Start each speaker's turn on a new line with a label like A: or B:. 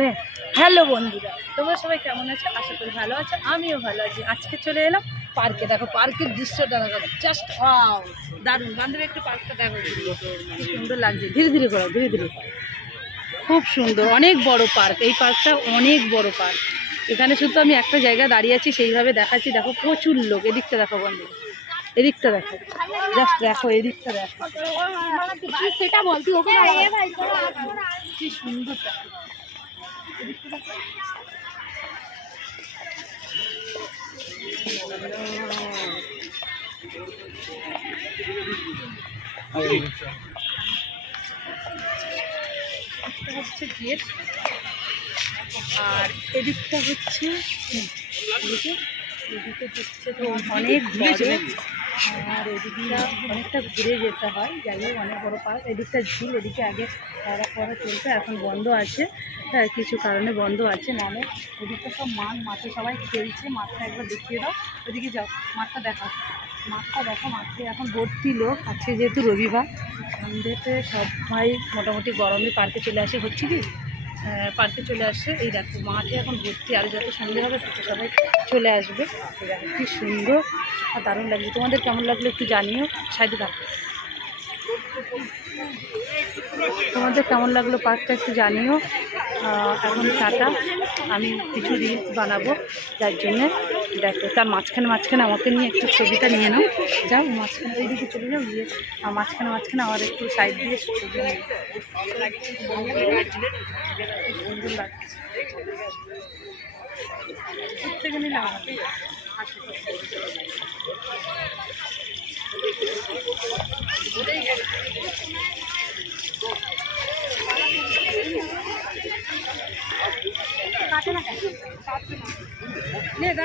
A: নে হ্যালো বন্ধুরা তোমরা সবাই কেমন আছো? আশা করি ভালো আছো আমিও ভালো আছি। আজকে চলে এলাম পার্কে। দেখো পার্কের দৃশ্যটা দেখো জাস্ট ওয়াও দারুণ। বান্ধবী একটু পার্কটা দেখো। সুন্দর লাগছে। ধীরে ধীরে করো ধীরে ধীরে। খুব সুন্দর অনেক বড় পার্ক। এই পার্কটা অনেক বড় পার্ক। এখানে শুধু আমি একটা জায়গায় দাঁড়িয়ে আছি সেইভাবে দেখাচ্ছি। দেখো প্রচুর লোক। এদিকটা দেখো বন্ধু এদিকটা দেখো। জাস্ট দেখো এদিকটা দেখো।
B: সেটা ওকে
A: কি সুন্দর। এটা হচ্ছে গেট আর এদিকটা হচ্ছে এদিকে হচ্ছে তো অনেক বড় আর এদিকটা অনেকটা ঘুরে যেতে হয় যাই হোক অনেক বড় পার্ক। এদিকটা ঝিল এদিকে আগে পড়া পড়া চলতো এখন বন্ধ আছে। হ্যাঁ কিছু কারণে বন্ধ আছে নাহলে ওদিকটা সব মাঠ মাঠে সবাই খেলছে। মাঠটা একবার দেখিয়ে দাও। ওদিকে যাও মাঠটা দেখাও। মাঠটা দেখো মাঠে এখন ভর্তি লোক। আজকে যেহেতু রবিবার সন্ধ্যেতে সবাই মোটামুটি গরমে পার্কে চলে আসে। হচ্ছে কি? পার্কে চলে আসছে এই দেখো, মাঠে এখন ভর্তি, আরও যত সন্ধে হবে তত সবাই চলে আসবে। কি সুন্দর আর দারুণ লাগছে। তোমাদের কেমন লাগল একটু জানিও। সাইডে থাকো। তোমাদের কেমন লাগল পার্কটা একটু জানিও। এখন টাটা। আমি কিছু রিলস বানাবো, যার জন্যে দেখো, তার মাঝখানে মাঝখানে আমাকে নিয়ে একটু ছবিটা নিয়ে নাও। যাও, মাঝখানে ওইদিকে চলে যাও, গিয়ে মাঝখানে মাঝখানে আমার একটু সাইড দিয়ে ছবি লাগছে 那个八字吗？那个，